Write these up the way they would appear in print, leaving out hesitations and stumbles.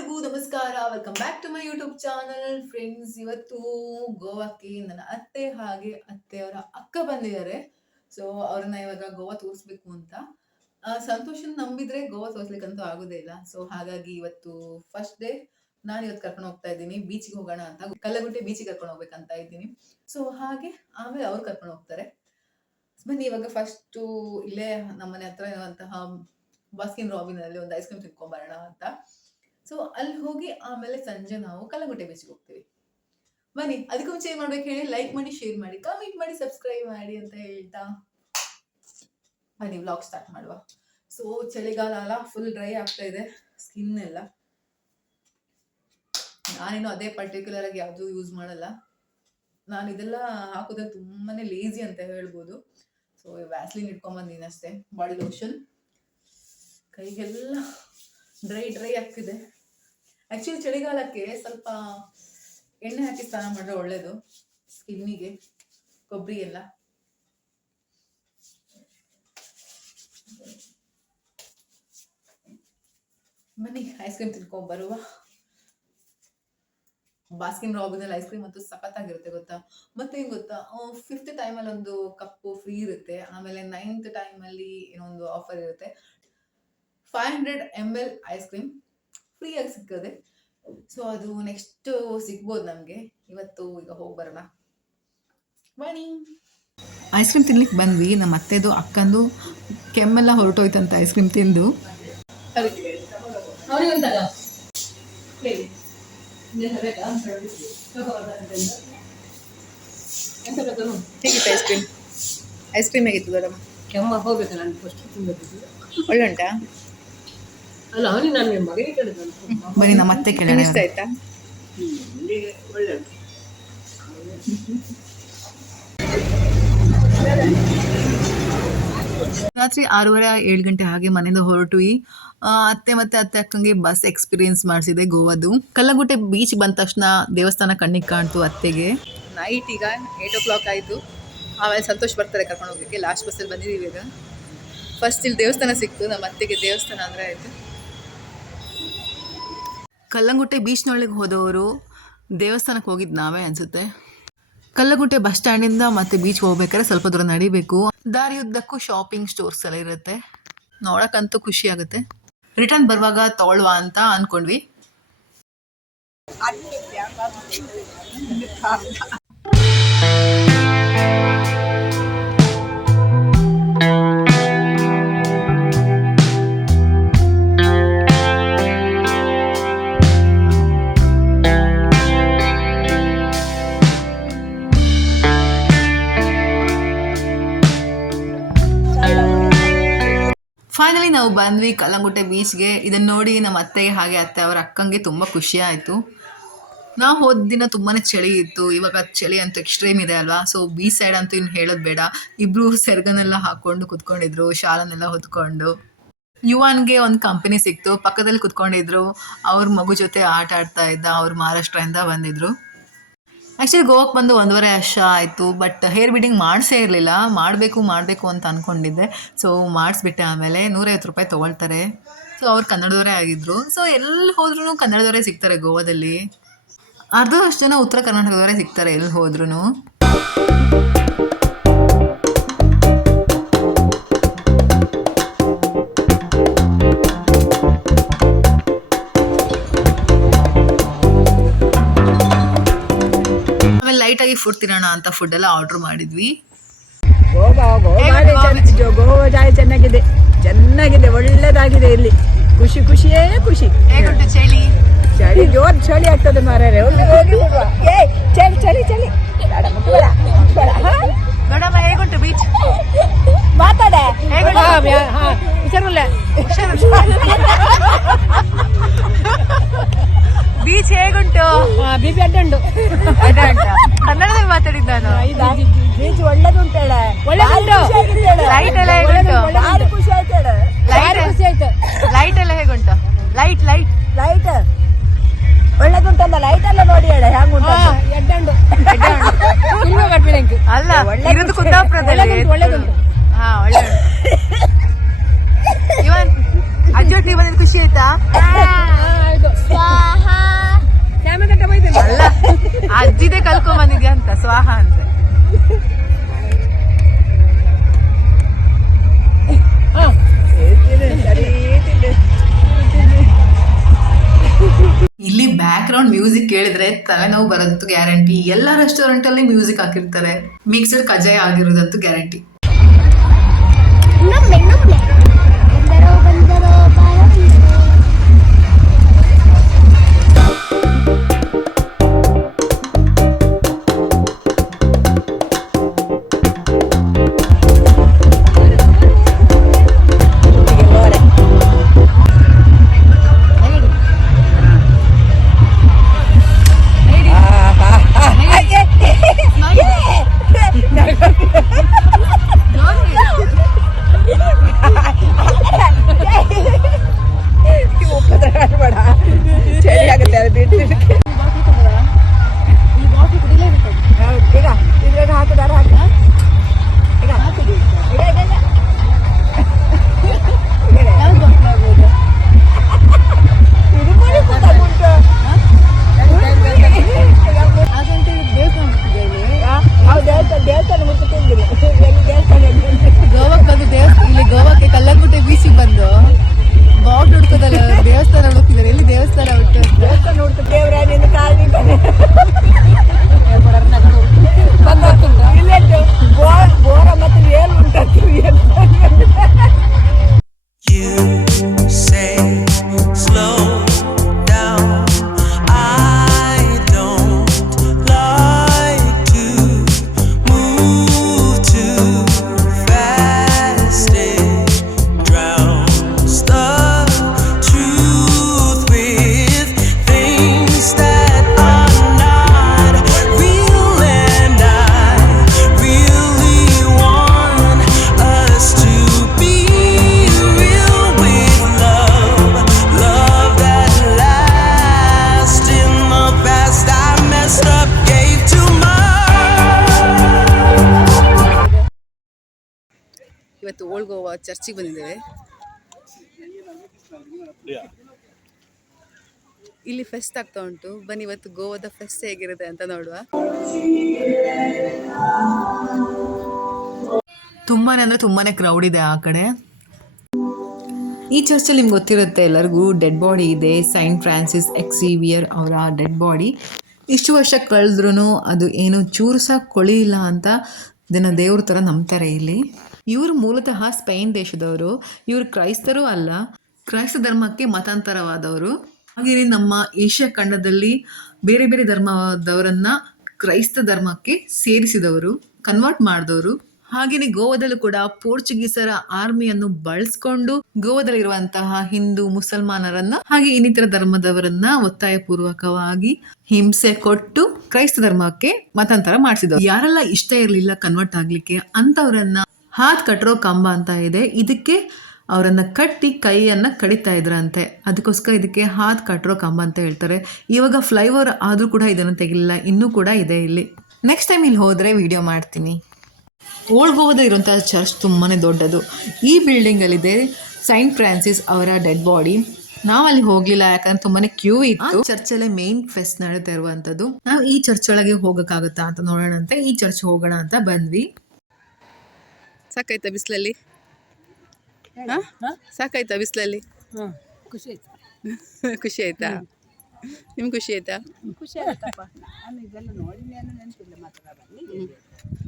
ಎಲ್ಲರಿಗೂ ನಮಸ್ಕಾರ. Welcome back to my YouTube channel. Friends, ಇವತ್ತು ಗೋವಾಕ್ಕೆ ನನ್ನ ಅತ್ತೆ ಹಾಗೆ ಅತ್ತೆಯವರ ಅಕ್ಕ ಬಂದಿದ್ದಾರೆ. ಸೊ ಅವ್ರನ್ನ ಇವಾಗ ಗೋವಾ ತೋರಿಸ್ಬೇಕು ಅಂತ. ಸಂತೋಷನ್ ನಂಬಿದ್ರೆ ಗೋವಾ ತೋರಿಸ್ಲಿಕ್ಕಂತೂ ಆಗೋದೇ ಇಲ್ಲ. ಸೊ ಹಾಗಾಗಿ ಇವತ್ತು ಫಸ್ಟ್ ಡೇ ನಾನು ಇವತ್ತು ಕರ್ಕೊಂಡು ಹೋಗ್ತಾ ಇದ್ದೀನಿ. ಬೀಚಿಗೆ ಹೋಗೋಣ ಅಂತ, ಕಲ್ಲಗುಟ್ಟೆ ಬೀಚಿಗೆ ಕರ್ಕೊಂಡು ಹೋಗ್ಬೇಕಂತ ಇದ್ದೀನಿ. ಸೊ ಹಾಗೆ ಆಮೇಲೆ ಅವ್ರು ಕರ್ಕೊಂಡು ಹೋಗ್ತಾರೆ. ಬನ್ನಿ ಇವಾಗ ಫಸ್ಟು ಇಲ್ಲೇ ನಮ್ಮನೆ ಹತ್ರ ಇರುವಂತಹ ಬಾಸ್ಕಿನ್ ರಾಬಿನಲ್ಲಿ ಒಂದು ಐಸ್ ಕ್ರೀಮ್ ತಿನ್ಕೊಂಬರೋಣ ಅಂತ. ಸೊ ಅಲ್ಲಿ ಹೋಗಿ ಆಮೇಲೆ ಸಂಜೆ ನಾವು ಕಲ್ಲಗುಟ್ಟೆ ಬೀಚ್ಗೆ ಹೋಗ್ತೀವಿ. ಬನ್ನಿ, ಅದಕ್ಕೂ ಮುಂಚೆ ಏನ್ ಮಾಡ್ಬೇಕು ಹೇಳಿ, ಲೈಕ್ ಮಾಡಿ, ಶೇರ್ ಮಾಡಿ, ಕಮೆಂಟ್ ಮಾಡಿ, ಸಬ್ಸ್ಕ್ರೈಬ್ ಮಾಡಿ ಅಂತ ಹೇಳ್ತಾ ಬನ್ನಿ ವ್ಲಾಗ್ ಸ್ಟಾರ್ಟ್ ಮಾಡುವ. ಸೊ ಚಳಿಗಾಲ ಅಲ್ಲ, ಫುಲ್ ಡ್ರೈ ಆಗ್ತಾ ಇದೆ ಸ್ಕಿನ್ ಎಲ್ಲ. ನಾನೇನು ಅದೇ ಪರ್ಟಿಕ್ಯುಲರ್ ಆಗಿ ಯಾವುದು ಯೂಸ್ ಮಾಡಲ್ಲ. ನಾನು ಇದೆಲ್ಲ ಹಾಕೋದ್ರಲ್ಲಿ ತುಂಬಾನೇ ಲೇಜಿ ಅಂತ ಹೇಳ್ಬೋದು. ಸೊ ವ್ಯಾಸ್ಲಿನ್ ಇಟ್ಕೊಂಬಂದಿನಿ ಅಷ್ಟೇ, ಬಾಡಿ ಲೋಷನ್. ಕೈಗೆಲ್ಲ ಡ್ರೈ ಆಗ್ತಿದೆ. ಆಕ್ಚುಲಿ ಚಳಿಗಾಲಕ್ಕೆ ಸ್ವಲ್ಪ ಎಣ್ಣೆ ಹಾಕಿ ಸ್ನಾನ ಮಾಡಿದ್ರೆ ಒಳ್ಳೇದು ಸ್ಕಿನ್ನಿಗೆ, ಕೊಬ್ಬರಿ ಎಲ್ಲ. ಬನ್ನಿ ಐಸ್ ಕ್ರೀಮ್ ತಿನ್ಕೊಂಡ್ ಬರುವ. ಬಾಸ್ಕಿನ್ ರಾಬಿನಲ್ಲಿ ಐಸ್ ಕ್ರೀಮ್ ಅಂತೂ ಸಖತ್ತಾಗಿರುತ್ತೆ ಗೊತ್ತಾ. ಮತ್ತೆ ಏನ್ ಗೊತ್ತಾ, 5th ಟೈಮಲ್ಲಿ ಒಂದು ಕಪ್ಪು ಫ್ರೀ ಇರುತ್ತೆ. ಆಮೇಲೆ 9th ಟೈಮಲ್ಲಿ ಏನೊಂದು ಆಫರ್ ಇರುತ್ತೆ. 500 ml ಐಸ್ ಕ್ರೀಮ್ ಫ್ರೀ ಆಗಿ ಸಿಕ್ಕದೆ. ಸೊ ಅದು ನೆಕ್ಸ್ಟ್ ಸಿಗ್ಬೋದು ನಮಗೆ. ಇವತ್ತು ಈಗ ಹೋಗಿ ಬರೋಣ ಬನ್ನಿ. ಐಸ್ ಕ್ರೀಮ್ ತಿನ್ಲಿಕ್ಕೆ ಬಂದ್ವಿ. ನಮ್ಮ ಅತ್ತೆದು ಅಕ್ಕಂದು ಕೆಮ್ಮೆಲ್ಲ ಹೊರಟೋಯ್ತಂತ ಐಸ್ ಕ್ರೀಮ್ ತಿಂದು. ಹೇಗಿತ್ತು ಐಸ್ ಕ್ರೀಮ್? ಐಸ್ ಕ್ರೀಮ್ ಹೇಗಿತ್ತು ಮೇಡಮ್? ಕೆಮ್ಮ ಹೋಗ್ಬೇಕು. ನಾನು ಫಸ್ಟ್ ತಿನ್ಬೇಕು. ಒಳ್ಳೆ ಉಂಟಾ? ಅಲ್ಲ, ಅವನಿಗೆ ನಾನು ಮಗನಿಗೆ ಕೇಳಿದ. ಬನ್ನಿ ನಮ್ಮ ಅತ್ತೆ ಕೇಳೋಣ. ಇಷ್ಟ ಆಯ್ತಾ? ಒಳ್ಳೆ ಉಂಟು. ರಾತ್ರಿ 6:30-7 ಗಂಟೆ ಹಾಗೆ ಮನೆಯಿಂದ ಹೊರಟುವಿ. ಅತ್ತೆ ಮತ್ತೆ ಅತ್ತೆ ಅಕ್ಕಂಗೆ ಬಸ್ ಎಕ್ಸ್ಪೀರಿಯನ್ಸ್ ಮಾಡಿಸಿದೆ ಗೋವಾದು. ಕಲ್ಲಗುಟ್ಟೆ ಬೀಚ್ ಬಂದ ತಕ್ಷಣ ದೇವಸ್ಥಾನ ಕಣ್ಣಿಗೆ ಕಾಣ್ತು ಅತ್ತೆಗೆ. ನೈಟ್ ಈಗ 8 o'clock ಆಯಿತು. ಆಮೇಲೆ ಸಂತೋಷ್ ಬರ್ತಾರೆ ಕರ್ಕೊಂಡು ಹೋಗ್ಲಿಕ್ಕೆ. ಲಾಸ್ಟ್ ಬಸ್ಸಲ್ಲಿ ಬಂದಿದ್ದೀವಿ ಈಗ. ಫಸ್ಟ್ ಇಲ್ಲಿ ದೇವಸ್ಥಾನ ಸಿಕ್ತು. ನಮ್ಮ ಅತ್ತೆಗೆ ದೇವಸ್ಥಾನ ಅಂದರೆ ಆಯಿತು. ಕಲ್ಲಂಗುಟ್ಟೆ ಬೀಚ್ನೊಳಗೆ ಹೋದವರು ದೇವಸ್ಥಾನಕ್ಕೆ ಹೋಗಿದ್ದು ನಾವೇ ಅನಿಸುತ್ತೆ. ಕಲ್ಲಗುಟ್ಟೆ ಬಸ್ ಸ್ಟ್ಯಾಂಡಿಂದ ಮತ್ತೆ ಬೀಚ್ ಹೋಗ್ಬೇಕಾದ್ರೆ ಸ್ವಲ್ಪ ದೂರ ನಡಿಬೇಕು. ದಾರಿಯುದ್ದಕ್ಕೂ ಶಾಪಿಂಗ್ ಸ್ಟೋರ್ಸ್ ಎಲ್ಲ ಇರುತ್ತೆ. ನೋಡಕ್ಕಂತೂ ಖುಷಿ ಆಗುತ್ತೆ. ರಿಟರ್ನ್ ಬರುವಾಗ ತಗೊಳ್ವಾ ಅಂತ ಅಂದ್ಕೊಂಡ್ವಿ. ಫೈನಲಿ ನಾವು ಬಂದ್ವಿ ಕಲ್ಲಂಗುಟ್ಟೆ ಬೀಚ್ಗೆ. ಇದನ್ನು ನೋಡಿ ನಮ್ಮ ಅತ್ತೆಗೆ ಹಾಗೆ ಅತ್ತೆ ಅವರ ಅಕ್ಕಂಗೆ ತುಂಬ ಖುಷಿ ಆಯಿತು. ನಾವು ಹೋದ ದಿನ ತುಂಬಾ ಚಳಿ ಇತ್ತು. ಇವಾಗ ಚಳಿ ಅಂತೂ ಎಕ್ಸ್ಟ್ರೀಮ್ ಇದೆ ಅಲ್ವಾ. ಸೊ ಬೀಚ್ ಸೈಡ್ ಅಂತೂ ಇನ್ನು ಹೇಳೋದು ಬೇಡ. ಇಬ್ಬರು ಸೆರಗನೆಲ್ಲ ಹಾಕ್ಕೊಂಡು ಕುತ್ಕೊಂಡಿದ್ರು, ಶಾಲನ್ನೆಲ್ಲ ಹೊತ್ಕೊಂಡು. ಯುವನ್ಗೆ ಒಂದು ಕಂಪನಿ ಸಿಕ್ತು, ಪಕ್ಕದಲ್ಲಿ ಕುತ್ಕೊಂಡಿದ್ರು. ಅವ್ರ ಮಗು ಜೊತೆ ಆಟ ಆಡ್ತಾ ಇದ್ದ. ಅವ್ರು ಮಹಾರಾಷ್ಟ್ರದಿಂದ ಬಂದಿದ್ರು. ಆ್ಯಕ್ಚುಲಿ ಗೋವಾಕ್ಕೆ ಬಂದು 1.5 ವರ್ಷ ಆಯಿತು. ಬಟ್ ಹೇರ್ ಬಿಡಿಂಗ್ ಮಾಡಿಸೇ ಇರಲಿಲ್ಲ. ಮಾಡಬೇಕು ಅಂತ ಅಂದ್ಕೊಂಡಿದ್ದೆ. ಸೊ ಮಾಡಿಸ್ಬಿಟ್ಟೆ. ಆಮೇಲೆ 150 ರೂಪಾಯಿ ತೊಗೊಳ್ತಾರೆ. ಸೊ ಅವ್ರು ಕನ್ನಡದವರೇ ಆಗಿದ್ದರು. ಸೊ ಎಲ್ಲಿ ಹೋದ್ರೂ ಕನ್ನಡದವರೇ ಸಿಗ್ತಾರೆ ಗೋವಾದಲ್ಲಿ. ಅರ್ಧದಷ್ಟು ಜನ ಉತ್ತರ ಕರ್ನಾಟಕದವರೇ ಸಿಗ್ತಾರೆ ಎಲ್ಲಿ ಹೋದ್ರೂ. ಲೈಟಾಗಿ ಫುಡ್ ತಿನ್ನೋಣ ಅಂತ ಫುಡ್ ಎಲ್ಲ ಆರ್ಡರ್ ಮಾಡಿದ್ವಿ. ಗೋವಾ ಜಾಗ ಚೆನ್ನಾಗಿದೆ, ಒಳ್ಳೆದಾಗಿದೆ. ಇಲ್ಲಿ ಖುಷಿಯೇ ಖುಷಿ. ಚಳಿ ಜೋರ್ ಚಳಿ ಆಗ್ತದೆ ಮಾರ್ರೆ. ಚಳಿ ಮೇಡಮ್ ಹೇಗುಂಟು ಬೀಚ್? ಮಾತಾಡ ಬೀಚ್ ಹೇಗುಂಟು? ಬಿಬಿ ಅಡ್ಡುಂಟು. ಕನ್ನಡದಲ್ಲಿ ಮಾತಾಡಿದ್ದು ನಾನು. ಬೀಚ್ ಒಳ್ಳೆದುಂಟು. ಲೈಟ್ ಎಲ್ಲ ಹೇಗುಂಟು? ಖುಷಿ ಆಯ್ತು. ಲೈಟ್ ಎಲ್ಲ ಹೇಗುಂಟು? ಲೈಟ್ ಒಳ್ಳೆದುಂಟಲ್ಲ. ಲೈಟ್ ಎಲ್ಲ ನೋಡಿ ಹೇಳ ಹ್ಯಾಂಗುಂಟು. ಅಲ್ಲ, ಇರೋದು ಕುಂದಾಪುರದಲ್ಲಿ. ಒಳ್ಳೆದುಂಟು. ಹಾ, ಒಳ್ಳೆ. ಇವನ್ ಅಜ್ಜೊಟ್ಟಿಗೆ ಬಂದಿದ್ದು ಖುಷಿ ಆಯ್ತಾ? ಅಲ್ಲ ಅಜ್ಜಿದೆ ಕಲ್ಕೊಂಡ್ ಬಂದಿದ್ಯಾ ಅಂತ ಸ್ವಾಹ ಅಂತ. ಇಲ್ಲಿ ಬ್ಯಾಕ್ ಗ್ರೌಂಡ್ ಮ್ಯೂಸಿಕ್ ಕೇಳಿದ್ರೆ ತಲೆನೋವು ಬರೋದಂತೂ ಗ್ಯಾರಂಟಿ. ಎಲ್ಲ ರೆಸ್ಟೋರೆಂಟ್ ಅಲ್ಲಿ ಮ್ಯೂಸಿಕ್ ಹಾಕಿರ್ತಾರೆ, ಮಿಕ್ಸರ್ ಕಜಾಯ ಆಗಿರೋದಂತೂ ಗ್ಯಾರಂಟಿ. ಗೋವಾಕ್ಕೆ ಕಲ್ಲಂಗುಟ್ಟೆ ಬೀಚ್ ಬಂದು ಬಾಗ್ ಹುಡ್ಕೋದಲ್ಲ, ದೇವಸ್ಥಾನ ಹುಡುಕಿದ್ದಾರೆ. ಎಲ್ಲಿ ದೇವಸ್ಥಾನ ಹುಟ್ಟು ದೇವಸ್ಥಾನ ಹುಡ್ತು ದೇವರಾಣಿಯನ್ನು ಕಾಲಿ ಬೋರ ಮತ್ತೆ ಏನು ಉಂಟು. ಇವತ್ತು ಓಲ್ಡ್ ಗೋವಾ ಚರ್ಚಿಗೆ ಬಂದಿದ್ದೇವೆ. ಇಲ್ಲಿ ಫೆಸ್ಟ್ ಆಗ್ತಾ ಉಂಟು. ಬನ್ನಿ ಇವತ್ತು ಗೋವಾದ ಫೆಸ್ಟ್ ಹೇಗಿರುತ್ತೆ ಅಂತ ನೋಡುವ. ತುಂಬಾನೇ ಅಂದ್ರೆ ತುಂಬಾನೇ ಕ್ರೌಡ್ ಇದೆ ಆ ಕಡೆ. ಈ ಚರ್ಚಲ್ಲಿ ನಿಮ್ಗೆ ಗೊತ್ತಿರುತ್ತೆ ಎಲ್ಲರಿಗೂ, ಡೆಡ್ ಬಾಡಿ ಇದೆ. ಸೈಂಟ್ ಫ್ರಾನ್ಸಿಸ್ ಎಕ್ಸಿವಿಯರ್ ಅವರ ಡೆಡ್ ಬಾಡಿ. ಇಷ್ಟು ವರ್ಷ ಕಳೆದ್ರೂ ಅದು ಏನು ಚೂರು ಸಹ ಕೊಳಿಯಿಲ್ಲ ಅಂತ ಇದನ್ನ ದೇವ್ರ ಥರ ನಂಬ್ತಾರೆ ಇಲ್ಲಿ. ಇವರು ಮೂಲತಃ ಸ್ಪೇನ್ ದೇಶದವರು. ಇವರು ಕ್ರೈಸ್ತರು ಅಲ್ಲ, ಕ್ರೈಸ್ತ ಧರ್ಮಕ್ಕೆ ಮತಾಂತರವಾದವರು. ಹಾಗೆಯೇ ನಮ್ಮ ಏಷ್ಯಾ ಖಂಡದಲ್ಲಿ ಬೇರೆ ಬೇರೆ ಧರ್ಮದವರನ್ನ ಕ್ರೈಸ್ತ ಧರ್ಮಕ್ಕೆ ಸೇರಿಸಿದವರು, ಕನ್ವರ್ಟ್ ಮಾಡಿದವರು. ಹಾಗೆಯೇ ಗೋವಾದಲ್ಲೂ ಕೂಡ ಪೋರ್ಚುಗೀಸರ ಆರ್ಮಿಯನ್ನು ಬಳಸ್ಕೊಂಡು ಗೋವಾದಲ್ಲಿರುವಂತಹ ಹಿಂದೂ ಮುಸಲ್ಮಾನರನ್ನ ಹಾಗೆ ಇನ್ನಿತರ ಧರ್ಮದವರನ್ನ ಒತ್ತಾಯ ಪೂರ್ವಕವಾಗಿ ಹಿಂಸೆ ಕೊಟ್ಟು ಕ್ರೈಸ್ತ ಧರ್ಮಕ್ಕೆ ಮತಾಂತರ ಮಾಡಿಸಿದವರು. ಯಾರೆಲ್ಲ ಇಷ್ಟ ಇರಲಿಲ್ಲ ಕನ್ವರ್ಟ್ ಆಗ್ಲಿಕ್ಕೆ ಅಂತವ್ರನ್ನ ಹಾತ್ ಕಟ್ಟರೋ ಕಂಬ ಅಂತ ಇದೆ, ಇದಕ್ಕೆ ಅವರನ್ನ ಕಟ್ಟಿ ಕೈಯನ್ನ ಕಡಿತಾ ಇದ್ರಂತೆ. ಅದಕ್ಕೋಸ್ಕರ ಇದಕ್ಕೆ ಹಾತ್ ಕಟ್ಟರೋ ಕಂಬ ಅಂತ ಹೇಳ್ತಾರೆ. ಇವಾಗ ಫ್ಲೈಓವರ್ ಆದ್ರೂ ಕೂಡ ಇದನ್ನು ತೆಗಿಲಿಲ್ಲ, ಇನ್ನೂ ಕೂಡ ಇದೆ ಇಲ್ಲಿ. ನೆಕ್ಸ್ಟ್ ಟೈಮ್ ಇಲ್ಲಿ ಹೋದ್ರೆ ವಿಡಿಯೋ ಮಾಡ್ತೀನಿ. ಓಲ್ಡ್ ಗೋವಾದ ಇರುವಂತಹ ಚರ್ಚ್ ತುಂಬಾನೇ ದೊಡ್ಡದು. ಈ ಬಿಲ್ಡಿಂಗ್ ಅಲ್ಲಿದೆ ಸೈಂಟ್ ಫ್ರಾನ್ಸಿಸ್ ಅವರ ಡೆಡ್ ಬಾಡಿ. ನಾವಲ್ಲಿ ಹೋಗ್ಲಿಲ್ಲ, ಯಾಕಂದ್ರೆ ತುಂಬಾನೇ ಕ್ಯೂ ಇತ್ತು. ಚರ್ಚಲ್ಲೇ ಮೇನ್ ಫೆಸ್ಟ್ ನಡೀತಾ ಇರುವಂತದ್ದು. ನಾವು ಈ ಚರ್ಚ್ ಒಳಗೆ ಹೋಗಕ್ಕಾಗತ್ತಾ ಅಂತ ನೋಡೋಣ ಅಂತ ಈ ಚರ್ಚ್ ಹೋಗೋಣ ಅಂತ ಬಂದ್ವಿ. ಸಾಕಾಯ್ತಾ ಬಿಸಿಲಲ್ಲಿ? ಸಾಕಾಯ್ತಾ ಬಿಸಿಲಲ್ಲಿ? ಖುಷಿ ಆಯ್ತು. ಖುಷಿ ಆಯ್ತಾ? ನಿಮ್ಗೆ ಖುಷಿ ಆಯ್ತಾ? ಖುಷಿ ಆಯ್ತಪ್ಪ. ನಾನು ಇದೆಲ್ಲ ನೋಡಿ ನಾನು ನೆನಪಿಲ್ಲ ಮಾತಾಡ.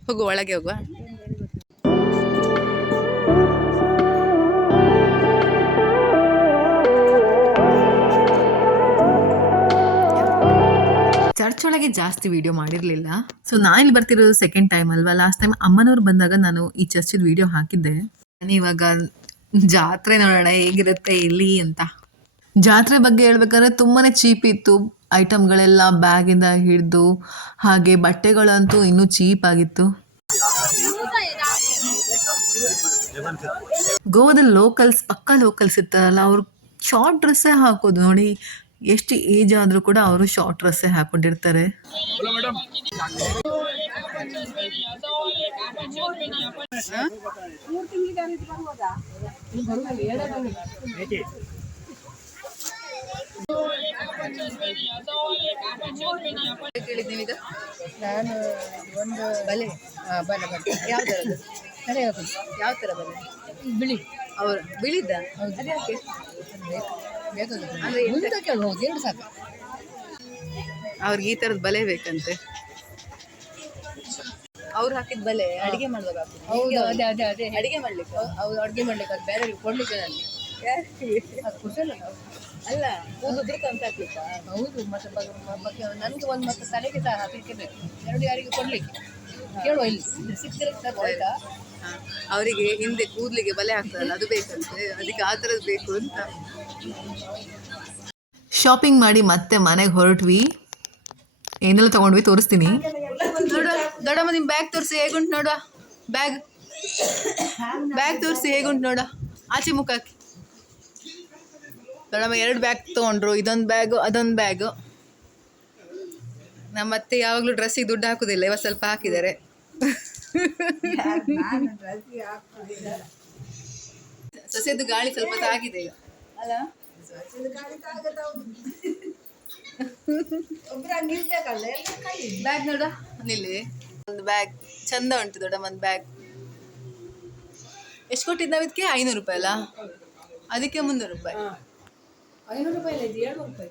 ಹೋಗು ಒಳಗೆ ಹೋಗುವ. ಚರ್ಚ್ ಒಳಗೆ ಜಾಸ್ತಿ ವಿಡಿಯೋ ಮಾಡಿರಲಿಲ್ಲ. ಸೊ ನಾನಿಲ್ಲಿ ಬರ್ತಿರೋದು ಸೆಕೆಂಡ್ ಟೈಮ್ ಅಲ್ವಾ. ಲಾಸ್ಟ್ ಟೈಮ್ ಅಮ್ಮನವ್ರು ಬಂದಾಗ ನಾನು ಈ ಚರ್ಚಿದ ವಿಡಿಯೋ ಹಾಕಿದ್ದೆ. ನಾನು ಇವಾಗ ಜಾತ್ರೆ ನೋಡೋಣ ಹೇಗಿರುತ್ತೆ ಇಲ್ಲಿ ಅಂತ. ಜಾತ್ರೆ ಬಗ್ಗೆ ಹೇಳ್ಬೇಕಾದ್ರೆ ತುಂಬಾನೇ ಚೀಪ್ ಇತ್ತು. ಐಟಮ್ಗಳೆಲ್ಲ ಬ್ಯಾಗಿಂದ ಹಿಡಿದು ಹಾಗೆ ಬಟ್ಟೆಗಳಂತೂ ಇನ್ನೂ ಚೀಪ್ ಆಗಿತ್ತು. ಗೋವಾದಲ್ಲಿ ಪಕ್ಕಾ ಲೋಕಲ್ಸ್ ಇರ್ತಾರಲ್ಲ, ಅವ್ರು ಶಾರ್ಟ್ ಡ್ರೆಸ್ಸೇ ಹಾಕೋದು ನೋಡಿ. ಎಷ್ಟು ಏಜ್ ಆದ್ರೂ ಕೂಡ ಅವರು ಶಾರ್ಟ್ ಡ್ರೆಸ್ಸೇ ಹಾಕೊಂಡಿರ್ತಾರೆ. ಕೇಳಿದ್ ನೀವೀಗ ನಾನು ಒಂದು ಬಲೆ ಬಲೆ ಬಲೆ ಯಾವ ಥರದ್ದು? ಸರಿ ಹೋಗುದು ಯಾವ ಥರ ಬಲೆ? ಬಿಳಿ ಅವ್ರು ಬಿಳಿದ್ದ? ಅದ್ಯಾಕೆ? ಬೇಕಾಗುತ್ತೆ ಅಂದ್ರೆ ಎಂತ? ಮುಂದೆ ಕೇಳಿ ಹೋಗಿ ಎರಡು ಸಾಕು. ಅವ್ರಿಗೆ ಈ ಥರದ್ದು ಬಲೆ ಬೇಕಂತೆ. ಅವ್ರು ಹಾಕಿದ ಬಲೆ ಅಡಿಗೆ ಮಾಡುವಾಗ ಹಾಕುದು. ಹೌದು ಅದೇ ಅದೇ ಅದೇ ಅಡಿಗೆ ಮಾಡ್ಲಿಕ್ಕೆ ಅವ್ರು ಅಡುಗೆ ಮಾಡ್ಲಿಕ್ಕೆ ಅದು ಬೇರೆ ಕೊಡ್ಲಿಕ್ಕೆ ನನಗೆ ಅದು ಕುಶಲ ಅಲ್ಲ ಕೂದುದ್ರಕ್ಕೆ ಅಂತ ಹಾಕ್ಲಿಕ್ಕ. ಹೌದು ಮತ್ತೆ ಬಗ್ಗೆ ನನಗೆ ಒಂದು ಮತ್ತೆ ತಲೆಗೆ ಸಹ ಹಾಕಲಿಕ್ಕೆ ಬೇಕು. ಎರಡು ಯಾರಿಗೆ ಕೊಡ್ಲಿಕ್ಕೆ ಕೇಳುವ ಇಲ್ಲಿ ಸಿಕ್ಕಿದ್ರೆ ಆಯ್ತಾ. ಅವರಿಗೆ ಹಿಂದೆ ಕೂದಲಿಗೆ ಬಲೆ ಹಾಕ್ತಾರಲ್ಲ ಅದು ಬೇಕಂತೆ, ಅದಕ್ಕೆ ಆ ಥರದ್ದು ಬೇಕು ಅಂತ. ಶಾಪಿಂಗ್ ಮಾಡಿ ಮತ್ತೆ ಮನೆಗೆ ಹೊರಟ್ವಿ. ಏನೆಲ್ಲ ತಗೊಂಡ್ವಿ ತೋರಿಸ್ತೀನಿ. ನೋಡುವ ದೊಡ್ಡಮ್ಮ ನಿಮ್ಮ ಬ್ಯಾಗ್ ತೋರಿಸಿ ಹೇಗುಂಟು ನೋಡುವ. ಬ್ಯಾಗ್ ತೋರಿಸಿ ಹೇಗುಂಟು ನೋಡುವ. ಆಚೆ ಮುಖ ಹಾಕಿ. ದೊಡ್ಡಮ್ಮ 2 ಬ್ಯಾಗ್ ತೊಗೊಂಡ್ರು, ಇದೊಂದು ಬ್ಯಾಗು ಅದೊಂದು ಬ್ಯಾಗು. ನಮ್ಮತ್ತೆ ಯಾವಾಗಲೂ ಡ್ರೆಸ್ಸಿಗೆ ದುಡ್ಡು ಹಾಕೋದಿಲ್ಲ, ಇವತ್ತು ಸ್ವಲ್ಪ ಹಾಕಿದ್ದಾರೆ. ಸಸ್ಯದ್ದು ಗಾಳಿ ಸ್ವಲ್ಪ ತಾಗಿದೆ ಈಗ ಅಲ್ಲ. ಬ್ಯಾಗ್ ನೋಡ ನಿಲ್ಲಿ, ಒಂದು ಬ್ಯಾಗ್ ಚಂದ ಉಂಟು ದೊಡ್ಡಮ್ಮ. ಒಂದು ಬ್ಯಾಗ್ ಎಷ್ಟು ಕೊಟ್ಟಿದ್ದು ನಾವು ಇದಕ್ಕೆ? 500 ರೂಪಾಯಿ ಅಲ್ಲ, ಅದಕ್ಕೆ 300 ರೂಪಾಯಿ. 500 ರೂಪಾಯಿ ಇಲ್ಲ, ಇದು 700 ರೂಪಾಯಿ.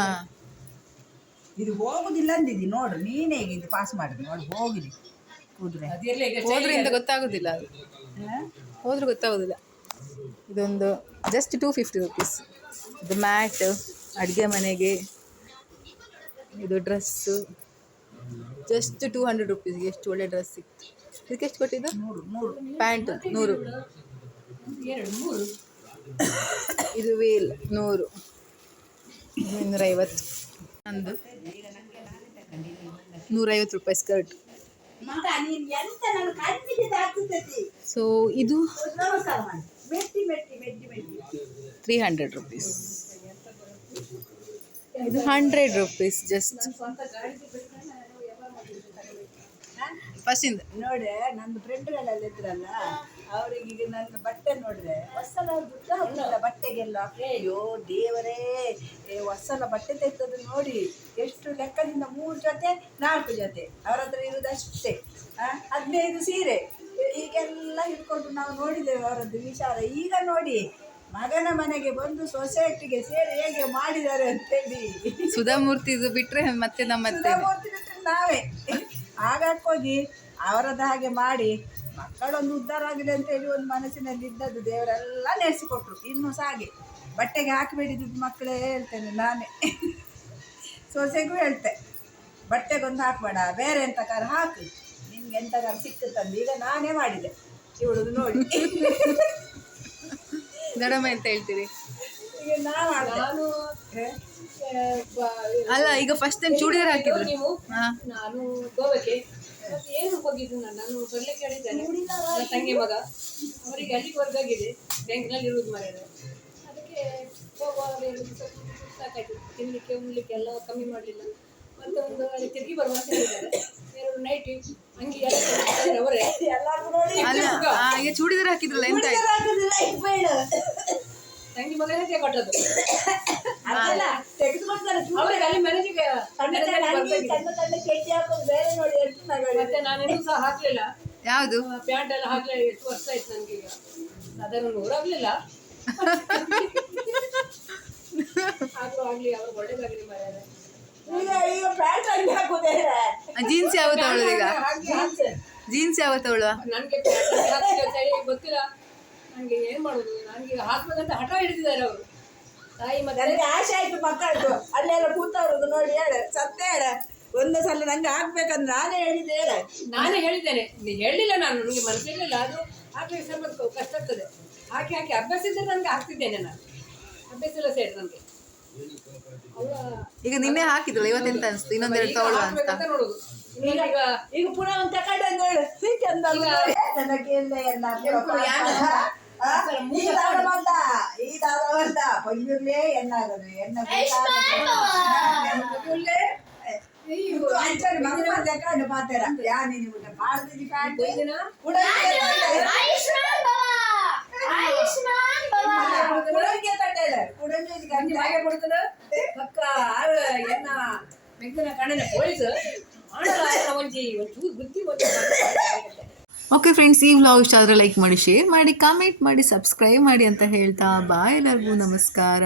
ಹಾಂ, ಇದು ಹೋಗುದಿಲ್ಲ ಅಂದಿದ್ದಿ ನೋಡು, ನೀನೇ ಈಗ ಇದು ಪಾಸ್ ಮಾಡಿದ್ವಿ ನೋಡಿ. ಹೋಗಿರಿ ಕೂದ್ರೆ ಹೋದ್ರೆ ಅಂತ ಗೊತ್ತಾಗೋದಿಲ್ಲ, ಅದು ಹೋದ್ರೆ ಗೊತ್ತಾಗೋದಿಲ್ಲ. ಇದೊಂದು ಜಸ್ಟ್ 250 ರೂಪೀಸ್. ಇದು ಮ್ಯಾಟ್ ಅಡುಗೆ ಮನೆಗೆ, ಇದು ಡ್ರೆಸ್ಸು ಜಸ್ಟ್ 200 ರೂಪೀಸ್ಗೆ ಎಷ್ಟು ಒಳ್ಳೆ ಡ್ರೆಸ್ ಸಿಕ್ತು. ಇದಕ್ಕೆ ಎಷ್ಟು ಕೊಟ್ಟಿದ್ದು? 100 ಪ್ಯಾಂಟು 100. ಇದು ವೇಲ್ 100, 250. ನಂದು 150 ರೂಪಾಯಿ ಸ್ಕರ್ಟ್. ಸೊ ಇದು 300 ರೂಪೀಸ್. ಇದು 100 ರೂಪೀಸ್ ಜಸ್ಟ್. ಫಸ್ಟಿಂದ ನೋಡ್ರೆ ನನ್ನ ಫ್ರೆಂಡ್ಗಳೆಲ್ಲ ಇದ್ರಲ್ಲ, ಅವ್ರಿಗೆ ಈಗ ನನ್ನ ಬಟ್ಟೆ ನೋಡಿದ್ರೆ ಹೊಸಲ ದುಡ್ಡು ಹಾಕಿಲ್ಲ ಬಟ್ಟೆಗೆಲ್ಲ. ಅಯ್ಯೋ ದೇವರೇ, ಹೊಸಲ ಬಟ್ಟೆ ತೆಗೆದದ್ದು ನೋಡಿ ಎಷ್ಟು ಲೆಕ್ಕದಿಂದ 3 ಜೊತೆ 4 ಜೊತೆ ಅವ್ರ ಹತ್ರ ಇರುವುದಷ್ಟೇ. 15 ಸೀರೆ ಈಗೆಲ್ಲ ಹಿಡ್ಕೊಂಡು ನಾವು ನೋಡಿದ್ದೇವೆ ಅವರದ್ದು ವಿಚಾರ. ಈಗ ನೋಡಿ ಮಗನ ಮನೆಗೆ ಬಂದು ಸೊಸೈಟಿಗೆ ಸೇರಿ ಹೇಗೆ ಮಾಡಿದ್ದಾರೆ ಅಂತೇಳಿ. ಸುಧಾಮೂರ್ತಿದು ಬಿಟ್ರೆ ಮತ್ತೆ ನಮ್ಮತ್ತೆ ಬಿಟ್ಟರೆ ನಾವೇ ಹಾಗಾಗಿ ಅವರದ್ದು ಹಾಗೆ ಮಾಡಿ ಮಕ್ಕಳೊಂದು ಉದ್ಧಾರ ಆಗಿದೆ ಅಂತೇಳಿ ಒಂದು ಮನಸ್ಸಿನಲ್ಲಿ ಇದ್ದದ್ದು ದೇವರೆಲ್ಲ ನೆನೆಸಿಕೊಟ್ರು. ಇನ್ನೂ ಸಾಗೆ ಬಟ್ಟೆಗೆ ಹಾಕಬೇಡಿ ದುಡ್ಡು ಮಕ್ಕಳೇ ಹೇಳ್ತೇನೆ ನಾನೇ. ಸೊಸೆಗೂ ಹೇಳ್ತೆ ಬಟ್ಟೆಗೊಂದು ಹಾಕಬೇಡ, ಬೇರೆ ಎಂತಕಾರ ಹಾಕು, ನಿಮ್ಗೆ ಎಂತಕಾರ ಸಿಕ್ಕುತ್ತಂದು. ಈಗ ನಾನೇ ಮಾಡಿದೆ ಇವಳದು ನೋಡಿ. ದೊಡ್ಡಮ್ಮ ಅಂತ ಹೇಳ್ತೀರಿ? ಈಗ ನಾನು ಅಲ್ಲ, ಈಗ ಫಸ್ಟ್ ಟೈಮ್ ಚೂಡಿದಾರ್ ಹಾಕಿದ್ರು ನೀವು. ಹಾಂ, ನಾನು ಗೋವಾಕ್ಕೆ ಮತ್ತೆ ಏನು ಹೋಗಿದ್ದು, ನಾನು ಬರ್ಲಿಕ್ಕೆ ಹೇಳಿದ್ದೇನೆ. ನನ್ನ ತಂಗಿ ಮಗ ಅವರಿಗೆ ಅಲ್ಲಿಗೆ ವರ್ಗಾಗಿದೆ, ಬ್ಯಾಂಕ್ನಲ್ಲಿ ಇರುವುದು ಮರ್ಯಾದೆ. ಅದಕ್ಕೆ ಹೋಗುವಾಗ ಸಾಕಾಯ್ತು, ತಿನ್ನಲಿಕ್ಕೆ ಉಣ್ಲಿಕ್ಕೆ ಎಲ್ಲ ಕಮ್ಮಿ ಮಾಡಲಿಲ್ಲ. ಮತ್ತೆ ಒಂದು ಅಲ್ಲಿ ತಿರುಗಿ ಬರುವ ಅಂತ ಹೇಳಿದ್ದಾರೆ. 2 ನೈಟಿ ಅಂಗಿ ಎಲ್ಲ ಅವರೇ ಎಲ್ಲರಿಗೂ ನೋಡಿ ಅಲ್ಲ ಈಗ ಚೂಡಿದಾರ್ ಹಾಕಿದ್ರಲ್ಲ ಎಂತ ಆಯ್ತು? ತಂಗಿ ಮಗನೇ ಕೊಟ್ಟದ್ದು ತೆಗೆದುಕೊಳ್ತಾರೆ. ಅವರಿಗೆ ಅಲ್ಲಿ ಮ್ಯಾನೇಜಿಗೆ ಕೆಟ್ಟಿ ಹಾಕೋದು ಬೇರೆ ನೋಡಿ ಎಷ್ಟು ನಗಡಿ. ಮತ್ತೆ ನಾನು ಇನ್ನೂ ಸಹ ಹಾಕ್ಲಿಲ್ಲ. ಯಾವುದು? ಪ್ಯಾಂಟ್ ಎಲ್ಲ ಹಾಕ್ಲಿಲ್ಲ. 8 ವರ್ಷ ಆಯ್ತು ನನಗೆ. ಈಗ ಸಾಧಾರಣ 100 ಆಗ್ಲಿಲ್ಲ. ಆದ್ರೂ ಆಗ್ಲಿ, ಅವ್ರು ಒಳ್ಳೇದಾಗಲಿ ಮರ್ಯಾದೆ. ಈಗ ಪ್ಯಾಂಟ್ ಅಂಗಿ ಹಾಕೋದೇ. ಜೀನ್ಸ್ ಯಾವತ್ತು ಅವಳು? ಈಗ ಜೀನ್ಸ್ ಯಾವತ್ತು ಅವಳು? ನನಗೆ ಪ್ಯಾಂಟ್ ಹಾಕಿಲ್ಲ ಚಳಿ ಗೊತ್ತಿಲ್ಲ. ನನಗೆ ಏನು ಮಾಡೋದು, ನನಗೆ ಹಾಕ್ಬೇಕಂತ ಹಠ ಹಿಡಿದಿದ್ದಾರೆ ಅವರು ತಾಯಿ. ಮತ್ತೆ ನನಗೆ ಆಸೆ ಆಯ್ತು ಮಕ್ಕಳದು, ಅಲ್ಲೆಲ್ಲ ಕೂತವ್ರದ್ದು ನೋಡಿ ಹೇಳ ಸತ್ಯ ಹೇಳ. ಒಂದು ಸಲ ನಂಗೆ ಹಾಕ್ಬೇಕಂದ್ರೆ ನಾನೇ ಹೇಳಿದ್ದೆ ಹೇಳ. ನಾನೇ ಹೇಳಿದ್ದೇನೆ, ಹೇಳಿಲ್ಲ ನಾನು, ನನಗೆ ಮನಸ್ಸಿರಲಿಲ್ಲ. ಅದು ಹಾಕಿ ಸ್ವಲ್ಪ ಕಷ್ಟ ಆಗ್ತದೆ. ಹಾಕಿ ಹಾಕಿ ಅಭ್ಯಾಸ ಇದ್ದರೆ ನನಗೆ ಹಾಕ್ತಿದ್ದೇನೆ. ನಾನು ಅಭ್ಯಾಸ ಇಲ್ಲ ಸೇರಿ ನನಗೆ. ಈಗ ನಿನ್ನೆ ಹಾಕಿದ್ಳು, ಇವತ್ತೆಂತ ಅನಿಸ್ತು? ಇನ್ನೊಂದೆರಡು ತಗೊಳ್ಳುವ ಅಂತ ನೋಡುದು. ಈಗ ಪುನಃ ಒಂದು ತಗೊಂಡು ಅಂತ ಹೇಳು. ಚಂದ ನನಗೆ ಈ ದಾರ ಬಂದ ಪಂಜುರ್ಲೆ ಎಣ್ಣಾಗದು ಎಣ್ಣೆ ತಕೊಂಡು ಮಾತಾಡ ಯಾನಿ ಮಾಡ್ತೀನಿ ಪ್ಯಾಂಟ್ ಕುಡಂಗೆ ತಟ್ಟೆಲ್ಲ ಕುಡಂಗೆ ಗಂಜಿ ಮಾಗೆ ಕೊಡ್ತದ ಪಕ್ಕ ಆರು ಎನ್ನ ಮೆಗ್ದಿನ ಕಣ್ಣನೆ ಪೊಲೀಸ್ ಒಂಚಿ ಒಂಚೂರು ಬುದ್ಧಿ ಓಕೆ ಫ್ರೆಂಡ್ಸ್, ಈ ವ್ಲಾಗ್ ಇಷ್ಟ ಆದರೆ ಲೈಕ್ ಮಾಡಿ, ಶೇರ್ ಮಾಡಿ, ಕಾಮೆಂಟ್ ಮಾಡಿ, ಸಬ್ಸ್ಕ್ರೈಬ್ ಮಾಡಿ ಅಂತ ಹೇಳ್ತಾ ಬಾಯ್, ಎಲ್ಲರಿಗೂ ನಮಸ್ಕಾರ.